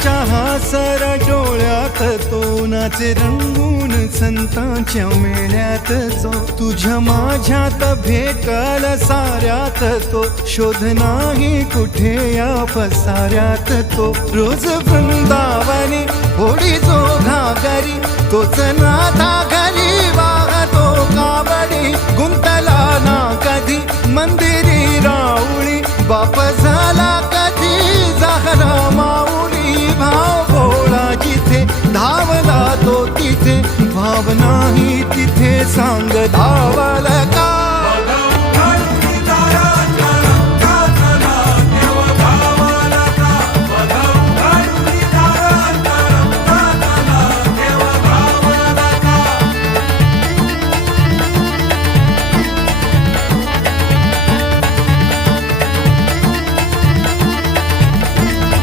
राजाच्या हासर डोळ्यात तो नाचे रंगून संतांच्या मेळ्यात जो तुझ्या माझ्यात भेटल साऱ्यात तो शोध नाही कुठे या पसाऱ्यात तो रोज वृंदावनी होडी जो घागरी तोच नाथा घरी वाहतो कावडी गुंतला ना कधी मंदिरी राऊळी बाप झाला